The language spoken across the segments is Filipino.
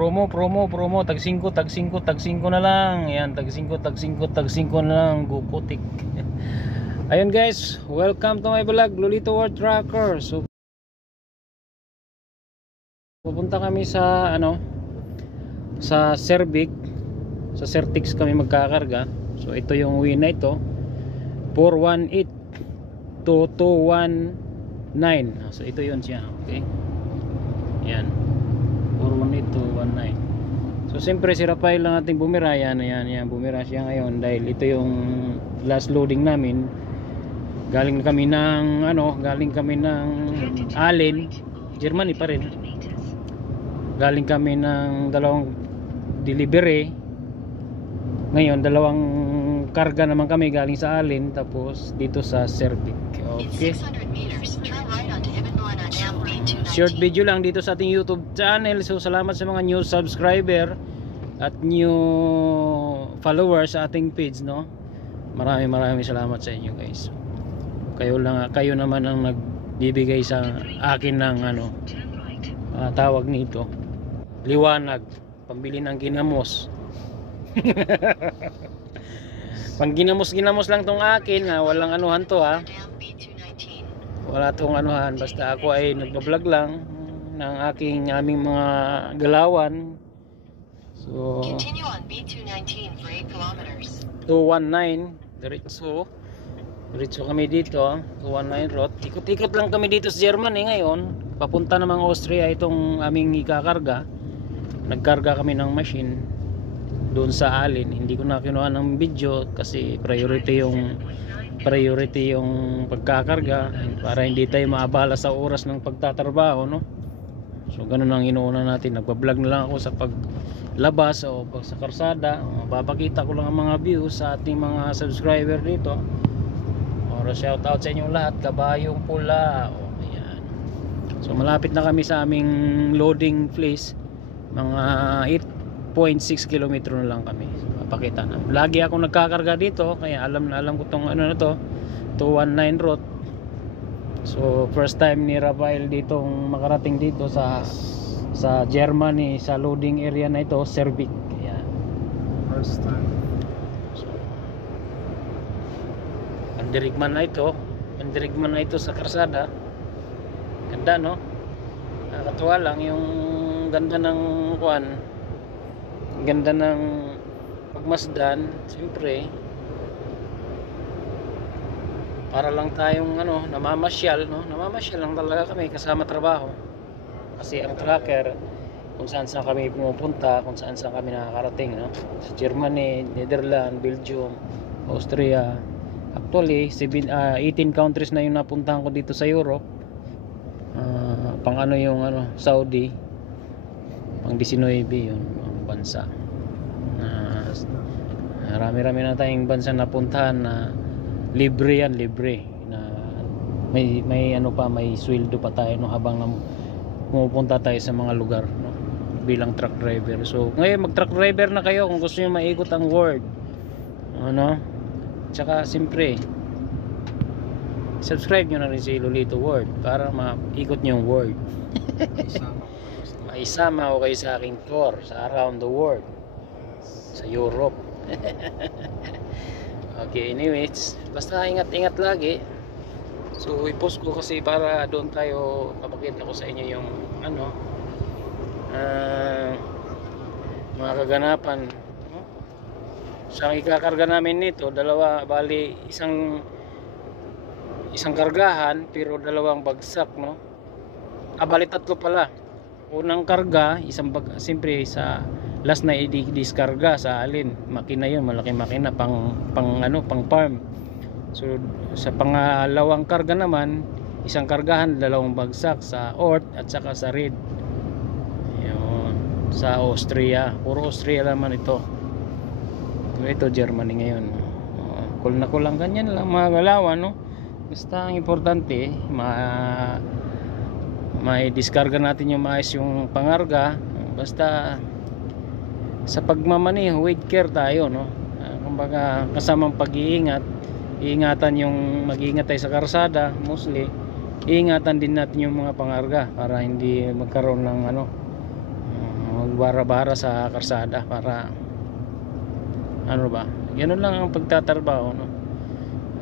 Promo, tag 5 na lang. Yan, tag 5 na lang, gukutik. Ayun guys, welcome to my vlog, Lolito World Tracker. So pupunta kami sa sa Cervic, sa Certix kami magkakarga. So ito yung way na ito, 418 to 219. So ito yun siya, okay. Yan, 418 to 219. So siyempre si Rafael lang ating bumira. Yan, bumira siya ngayon dahil ito yung last loading namin. Galing kami ng Allen, Germany pa rin. Galing kami ng dalawang delivery. Ngayon dalawang karga naman kami galing sa Allen, tapos dito sa Cervic. Okay, short video lang dito sa ating YouTube channel. So salamat sa mga new subscriber at new followers sa ating page, no. Maraming salamat sa inyo guys. Kayo naman ang nagbibigay sa akin ng tawag nito, liwanag, pambili ng ginamos. Pang ginamos lang tong akin, walang anuhan to, wala tong anuhan, basta ako ay nagbablog lang ng aming mga galawan. So continue on B219 for 8 kilometers. 219 diretso kami dito, 219 route. Ikot-ikot lang kami dito sa Germany ngayon. Papunta namang Austria itong aming ikakarga. Nagkarga kami ng machine doon sa Allen. Hindi ko na kinuha ng video kasi priority yung pagkakarga para hindi tayo maabala sa oras ng pagtatrabaho, no. So ganun ang inuuna natin. Nagpa-vlog na lang ako sa paglabas o pag sa karsada. Papakita ko lang ang mga views sa ating mga subscriber dito. Ora, shout out sa inyong lahat, kabayong pula. Ayan. So malapit na kami sa aming loading place. Mga 8.6 kilometro na lang kami. So, papakita na. Lagi ako nagkakarga dito, kaya alam ko tong na to, 219 route. So first time ni Rafael ditong makarating dito sa Germany, sa loading area na ito, Cervic. Ayan. First time. So, pandirigman na ito sa karsada. Ganda, no? Nakakatuwa lang yung ganda ng ganda ng pagmasdan. Siyempre para lang tayong namamasyal lang talaga kami kasama trabaho, kasi ang tracker kung saan kami pumupunta, kung saan kami nakakarating, no? Sa Germany, Netherlands, Belgium, Austria. Actually 18 countries na yung napuntahan ko dito sa Europe. Pang yung Saudi, pang 19 yun ang bansa. Marami na tayong bansa napuntahan na libre na may may sweldo pa tayo, no, habang pumupunta tayo sa mga lugar, no, bilang truck driver. So ngayon mag truck driver na kayo kung gusto niyo maikot ang world, tsaka siyempre subscribe nyo na rin si Lolito World para maikot nyo yung world. Maisama ko kayo sa aking tour sa around the world, sa Europe. Okay, anyways, basta ingat lagi. So i-post ko kasi para doon tayo, papakita ko sa inyo yung mga kaganapan, no? Sa ikakarga namin nito, isang kargahan pero dalawang bagsak, no? Bali tatlo pala. Unang karga, siyempre sa last na i-diskarga sa Allen, makina yun, malaking makina pang farm. So sa pangalawang karga naman, isang kargahan, dalawang bagsak sa Ort at saka sa Red. Yun, sa Austria. Puro Austria naman ito. Ito Germany ngayon. Kulang ganyan lang mga galawan, no? Basta ang importante, may diskarga natin yung maayos yung pangarga. Basta sa pagmamaneho, with care tayo, no? Kumbaga kasamang pag-iingat, mag-iingat tayo sa karsada, mostly iingatan din natin yung mga pangarga para hindi magkaroon ng magbara-bara sa karsada para ano ba, ganun lang ang pagtatrabaho, no?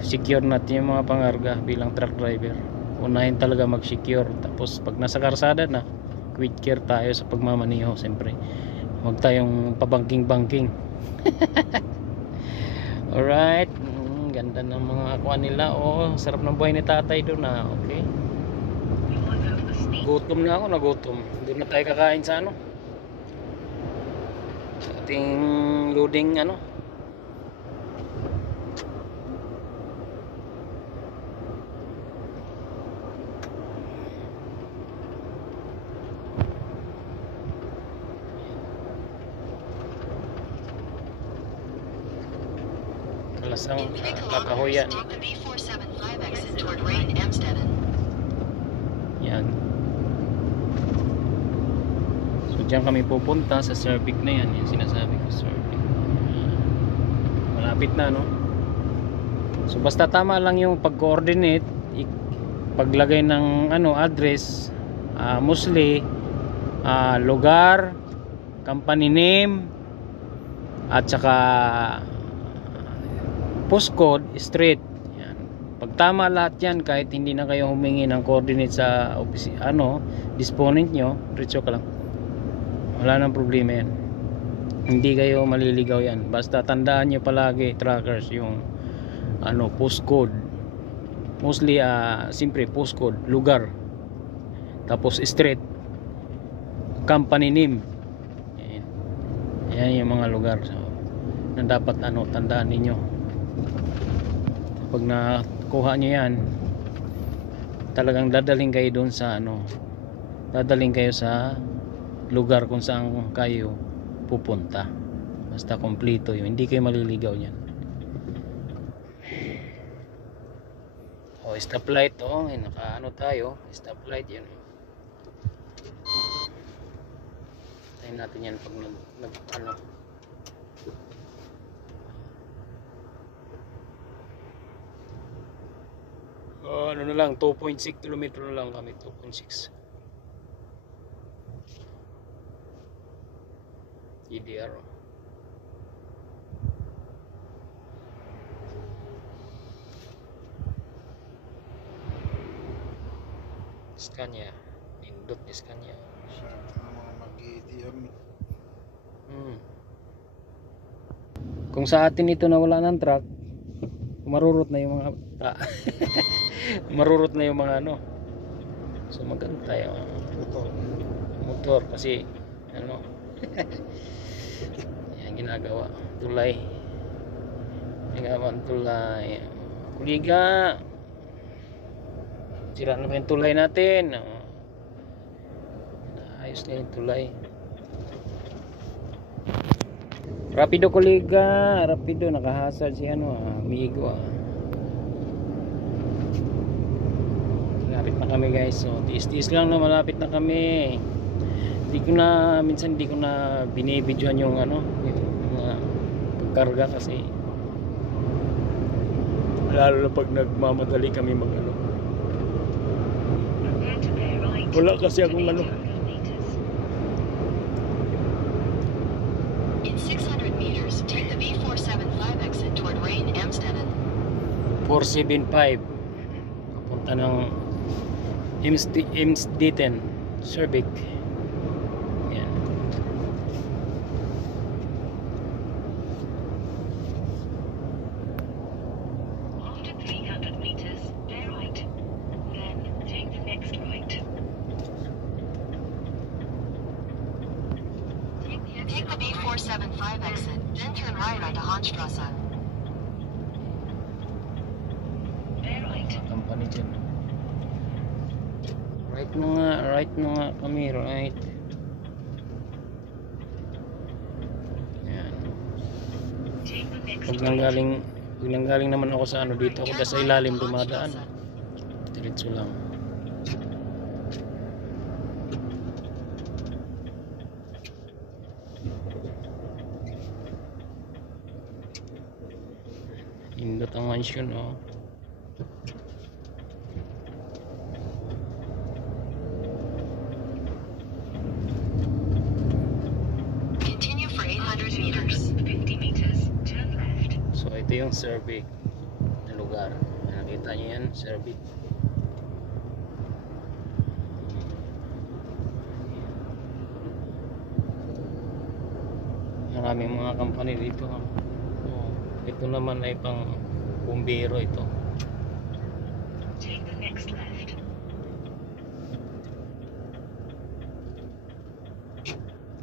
Secure natin yung mga pangarga bilang truck driver. Unahin talaga mag-secure, tapos pag nasa karsada na, quit care tayo sa pagmamaniho. Siyempre huwag tayong pabangking-bangking. Alright, ganda ng mga akuan nila. Oh, sarap ng buhay ni tatay doon na. Okay, gutom na ako, nagutom. Doon na tayo kakain sa ano, sa ating loading ano. Kalasang kakahuyan. Yan. So diyan kami pupunta sa Cervic na yan. Yung sinasabi ko, Cervic. Malapit na, no? So basta tama lang yung pag-coordinate, paglagay ng ano, address, mostly lugar, company name, at saka postcode, street. Yan. Pag tama lahat yan, kahit hindi na kayo humingi ng coordinate sa disponent nyo, diretso ka lang. Wala nang problema yan. Hindi kayo maliligaw yan. Basta tandaan nyo palagi, trackers, yung postcode. Mostly, siyempre postcode, lugar. Tapos street. Company name. Yan. Yan yung mga lugar. So, na dapat tandaan ninyo. Pag nakuha nyo yan, talagang dadaling kayo doon sa dadaling kayo sa lugar kung saan kayo pupunta. Basta kompleto yun, hindi kayo maliligaw yan. Stoplight, naka tayo, stoplight yan. Tayo natin yan pag ano na lang, 2.6 km na lang kami, 2.6 EDR. Scania, Indot Scania. Mga mag-EDM. Kung sa atin ito na wala ng truck, marurot na yung mga marurot na yung mga so maganda tayo motor kasi yan ginagawa, tulay, kuliga, sira na ba yung tulay natin? Ayos na yung tulay. Rapido kuliga, rapido, nakahasad si amigo. Malapit na kami guys, so tiis-tiis lang na, malapit na kami. Minsan hindi ko na binibidyoan yung yung mga pagkarga kasi lalo na pag nagmamadali kami wala kasi akong In 600 meters, take the B475 exit toward Rhein Amstetten. 475 papunta ng Emsdeten, Cervic. Yan. After 300 meters, bear right. Then take the next right. Take the B475 exit, then turn right onto Hahnstrasse. Bear right. Company dyan. Right na nga kami, right. Yan. Take the next Pag right. nanggaling naman ako sa dito ako sa ilalim dumadaan. Diretso lang. Indot ang mansion, Ito yung Cervic na lugar. Nakita nyo yan, Cervic. Maraming mga company dito. Ito naman ay pang bumbero ito. Take the next left.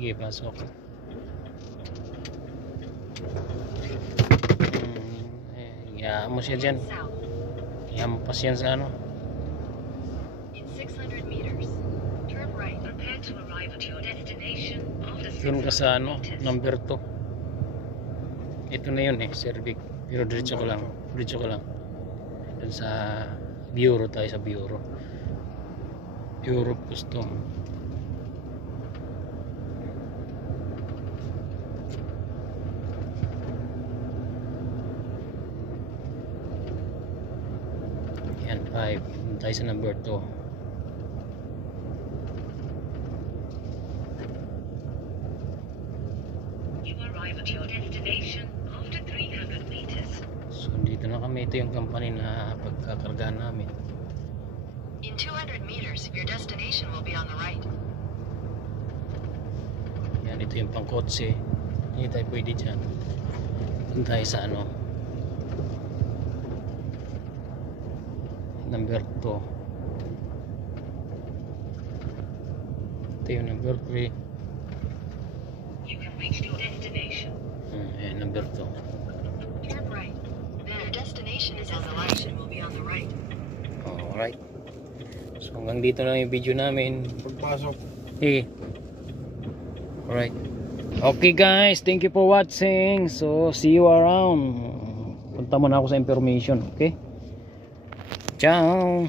Sige, pasok. Hayaan mo siya dyan. South. Yampas yan sa ano. In 600 meters, turn right. Prepare to arrive at your destination after Doon ka 600 sa ano, meters. number 2. Ito na yun eh, Cervic. Pero diretso ko lang. Diretso ko lang. Doon sa bureau tayo, sa bureau. Bureau custom. Yan, 5. Doon tayo sa number 2. You arrive at your destination after 300 meters. So dito na kami. Ito yung company na pagkakargaan namin. In 200 meters, your destination will be on the right. Yan, ito yung pangkotse. Hindi tayo pwede dyan. Doon tayo sa ano, number 2. Ito yung number 3. You can reach your destination. Ayan, number 2. Turn right. Then your destination is on the right. Will be on the right. Alright. So hanggang dito na yung video namin. Pagpasok. Hey. Alright. Okay guys, thank you for watching. So see you around. Punta muna ako sa information, okay? Ciao.